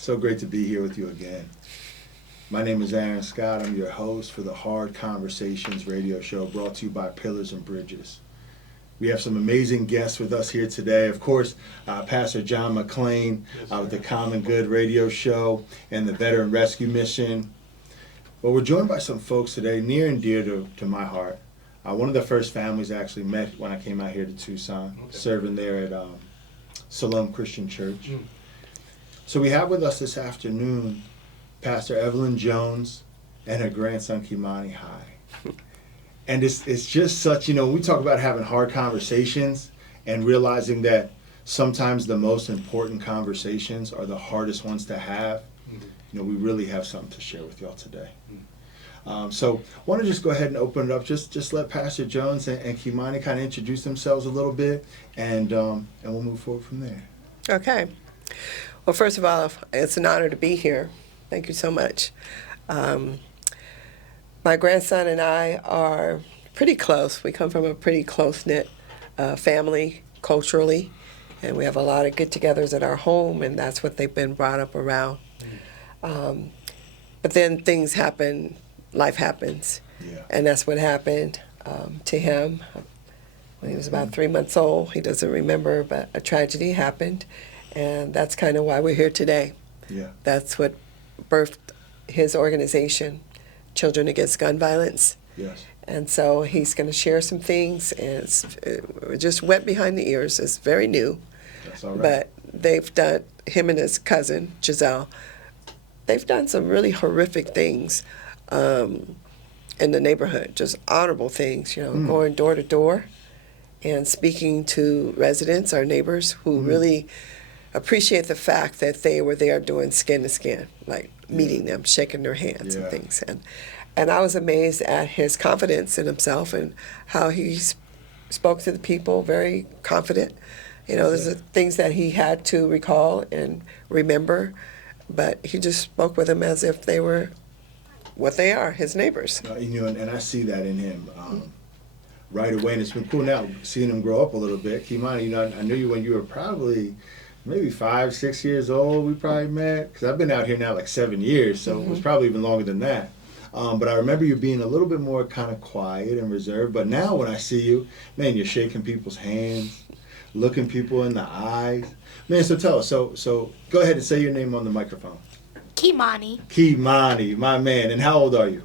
So great to be here with you again. My name is Aaron Scott. I'm your host for the Hard Conversations radio show brought to you by Pillars and Bridges. We have some amazing guests with us here today. Of course, Pastor John McClain with the Common Good radio show and the Veteran Rescue Mission. But we're joined by some folks today near and dear to my heart. One of the first families I actually met when I came out here to Tucson, serving there at Siloam Christian Church. So we have with us this afternoon Pastor Evelyn Jones and her grandson Kymani High. And it's just such, when we talk about having hard conversations and realizing that sometimes the most important conversations are the hardest ones to have, we really have something to share with y'all today. So I want to just go ahead and open it up. Just let Pastor Jones and Kymani kind of introduce themselves a little bit, and we'll move forward from there. Okay. Well, first of all, it's an honor to be here. Thank you so much. My grandson and I are pretty close. We come from a pretty close-knit family culturally, and we have a lot of get-togethers at our home, and that's what they've been brought up around. But then things happen. Life happens, and that's what happened to him when he was about 3 months old. He doesn't remember, but a tragedy happened, and that's kind of why we're here today. That's what birthed his organization, Children Against Gun Violence. And so he's going to share some things, and it just wet behind the ears. It's very new. That's all right. But they've done, him and his cousin, Giselle, they've done some really horrific things in the neighborhood, just honorable things, going door to door and speaking to residents, our neighbors, who really appreciate the fact that they were there doing skin to skin, like meeting them, shaking their hands and things. And I was amazed at his confidence in himself and how he spoke to the people, very confident. There's things that he had to recall and remember, but he just spoke with them as if they were what they are, his neighbors. And I see that in him right away, and it's been cool now seeing him grow up a little bit. Kymani, I knew you when you were probably maybe 5, 6 years old. We probably met, because I've been out here now like 7 years, so it was probably even longer than that. But I remember you being a little bit more kind of quiet and reserved. But now when I see you, man, you're shaking people's hands, looking people in the eyes. Man, so tell us. So go ahead and say your name on the microphone. Kymani. Kymani, my man. And how old are you?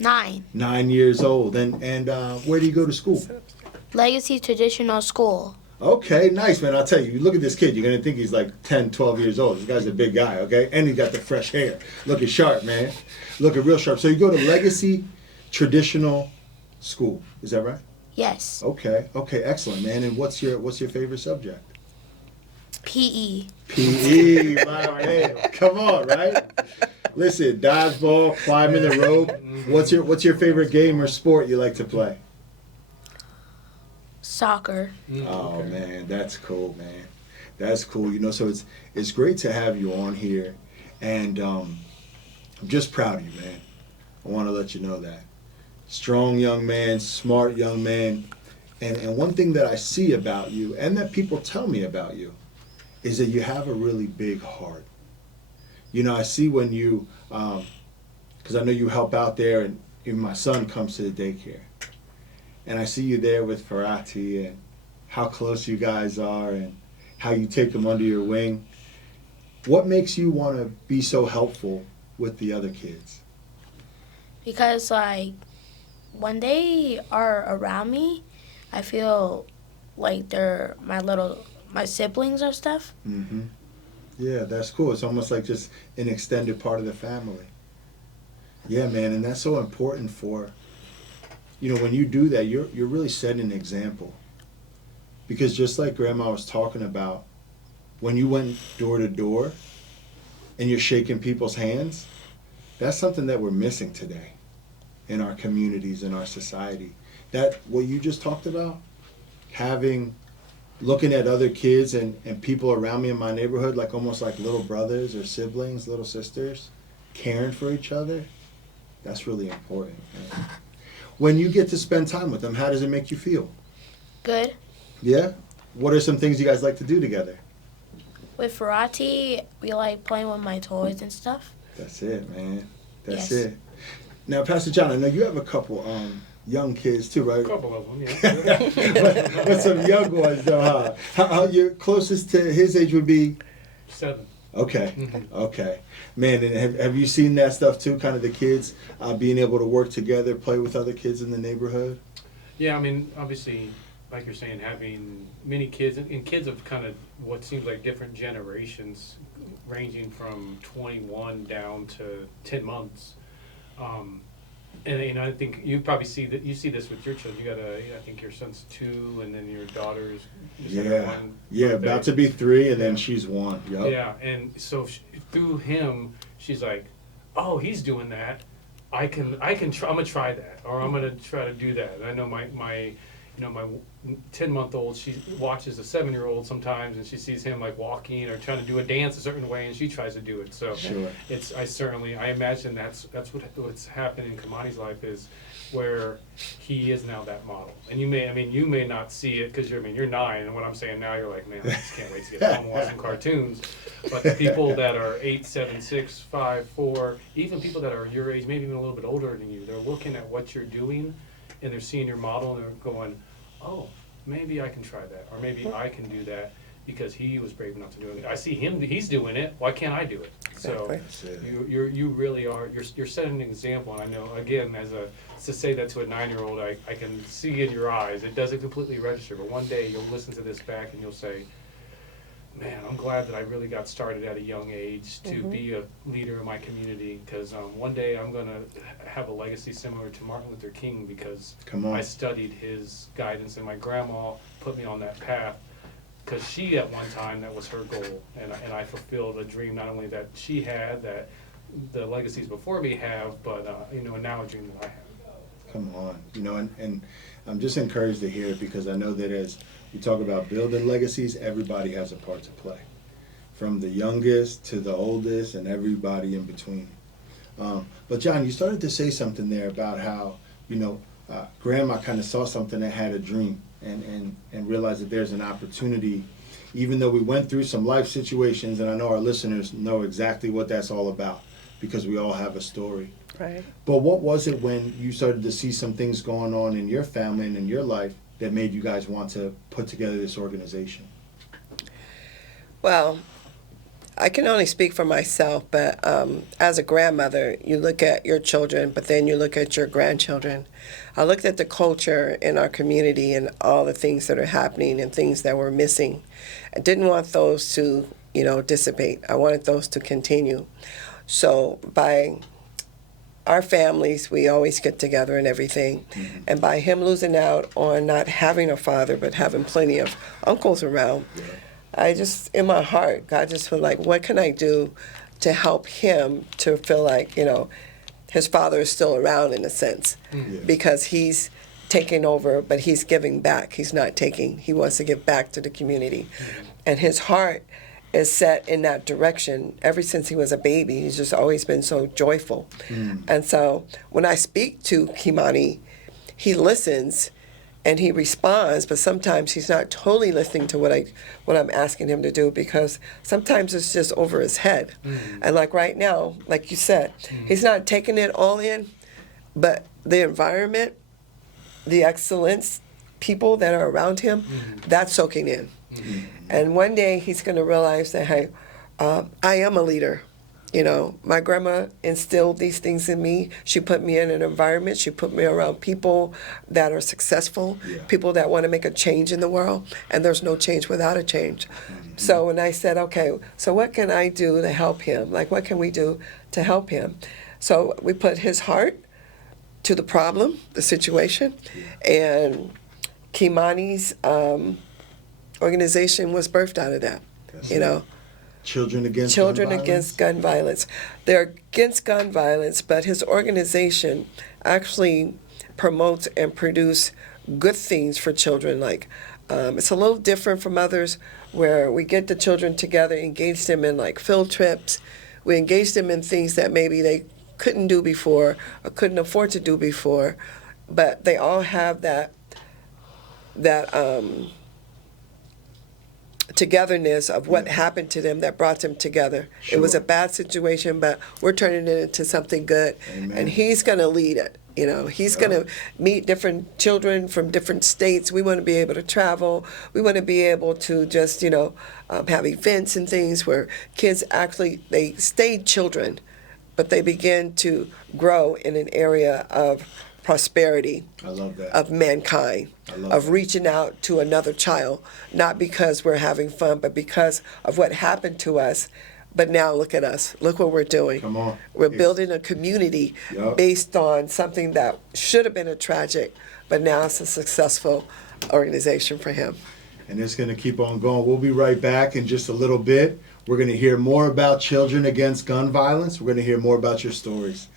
9. 9 years old. And where do you go to school? Legacy Traditional School. Okay, nice, man. I'll tell you, you look at this kid, you're going to think he's like 10, 12 years old. This guy's a big guy, okay? And he got the fresh hair. Looking sharp, man. Looking real sharp. So you go to Legacy Traditional School. Is that right? Yes. Okay, excellent, man. And what's your favorite subject? PE. PE, my man. Come on, right? Listen, dodgeball, climbing the rope. What's your favorite game or sport you like to play? Soccer. Oh, man, that's cool, man. That's cool. So it's great to have you on here, and I'm just proud of you, man. I want to let you know that. Strong young man, smart young man, and one thing that I see about you, and that people tell me about you, is that you have a really big heart. I see when you, because I know you help out there, and even my son comes to the daycare. And I see you there with Ferrati and how close you guys are and how you take them under your wing. What makes you want to be so helpful with the other kids? Because, when they are around me, I feel like they're my siblings or stuff. Yeah, that's cool. It's almost like just an extended part of the family. Yeah, man, and that's so important for, when you do that, you're really setting an example. Because just like Grandma was talking about, when you went door to door and you're shaking people's hands, that's something that we're missing today in our communities, in our society. That, what you just talked about, looking at other kids and people around me in my neighborhood like almost like little brothers or siblings, little sisters, caring for each other, that's really important. Man. When you get to spend time with them, how does it make you feel? Good. Yeah? What are some things you guys like to do together? with Ferrati, we like playing with my toys and stuff. That's it, man. That's Yes. it. Now, Pastor John, I know you have a couple young kids too, right? A couple of them, yeah. but some young ones, though, huh? How your closest to his age would be? 7. Okay, Mhm. okay. Man, and have you seen that stuff too, kind of the kids being able to work together, play with other kids in the neighborhood? Yeah, I mean, obviously, like you're saying, having many kids, and kids of kind of what seems like different generations, ranging from 21 down to 10 months. And you know, I think you probably see that. You see this with your children. You got I think your son's 2, and then your daughter's just had Yeah, one yeah, birthday. about to be 3, and then Yeah. she's 1. Yep. Yeah, and so through him, she's like, "Oh, he's doing that. I can try. I'm gonna try that, or I'm gonna try to do that." And I know my 10-month-old, she watches a 7-year-old sometimes, and she sees him like walking or trying to do a dance a certain way, and she tries to do it. So Sure. I imagine that's what's happened in Kymani's life, is where he is now that model. And you may not see it because you're 9, and what I'm saying now, you're like, man, I just can't wait to get home and watch some cartoons. But the people that are 8, 7, 6, 5, 4, even people that are your age, maybe even a little bit older than you, they're looking at what you're doing, and they're seeing your model, and they're going, oh, maybe I can try that, or maybe I can do that because he was brave enough to do it. I see him; he's doing it. Why can't I do it? Exactly. So you really are. You're setting an example, and I know, again, to say that to a 9-year-old, I can see in your eyes. It doesn't completely register, but one day you'll listen to this back and you'll say, man, I'm glad that I really got started at a young age to be a leader in my community, because one day I'm going to have a legacy similar to Martin Luther King, because I studied his guidance, and my grandma put me on that path, because she, at one time, that was her goal, and I fulfilled a dream not only that she had, that the legacies before me have, but now a dream that I have. Come on, and I'm just encouraged to hear it, because I know that as you talk about building legacies, everybody has a part to play, from the youngest to the oldest and everybody in between. But John, you started to say something there about how, Grandma kind of saw something that had a dream, and realized that there's an opportunity, even though we went through some life situations, and I know our listeners know exactly what that's all about, because we all have a story. Right. But what was it when you started to see some things going on in your family and in your life that made you guys want to put together this organization? Well, I can only speak for myself, but as a grandmother, you look at your children, but then you look at your grandchildren. I looked at the culture in our community and all the things that are happening and things that were missing. I didn't want those to, dissipate. I wanted those to continue. So by our families, we always get together and everything. Mm-hmm. And by him losing out on not having a father, but having plenty of uncles around, I just, in my heart, God just felt like, what can I do to help him to feel like, his father is still around in a sense, because he's taking over, but he's giving back. He's not taking. He wants to give back to the community. And his heart is set in that direction ever since he was a baby. He's just always been so joyful. And so when I speak to Kymani, he listens and he responds, but sometimes he's not totally listening to what I'm asking him to do, because sometimes it's just over his head. And like right now, like you said, he's not taking it all in, but the environment, the excellence, people that are around him, that's soaking in. And one day he's going to realize that, hey, I am a leader. My grandma instilled these things in me. She put me in an environment. She put me around people that are successful, people that want to make a change in the world. And there's no change without a change. So when I said, okay, so what can I do to help him? Like, what can we do to help him? So we put his heart to the problem, the situation, and Kymani's organization was birthed out of that. Children Against Gun Violence. They're against gun violence, but his organization actually promotes and produces good things for children. Like, it's a little different from others, where we get the children together, engage them in like field trips. We engage them in things that maybe they couldn't do before or couldn't afford to do before, but they all have that togetherness of what Yeah. happened to them that brought them together. It was Sure. a bad situation, but we're turning it into something good. Amen. And he's going to lead it. You know, he's Yeah. going to meet different children from different states. We want to be able to travel. We want to be able to just, have events and things where kids actually, they stayed children, but they begin to grow in an area of prosperity I love that. of mankind, I love of that. reaching out to another child, not because we're having fun, but because of what happened to us. But now look at us. Look what we're doing. Come on. We're It's- building a community Yup. based on something that should have been a tragic, but now it's a successful organization for him. And it's going to keep on going. We'll be right back in just a little bit. We're going to hear more about Children Against Gun Violence. We're going to hear more about your stories.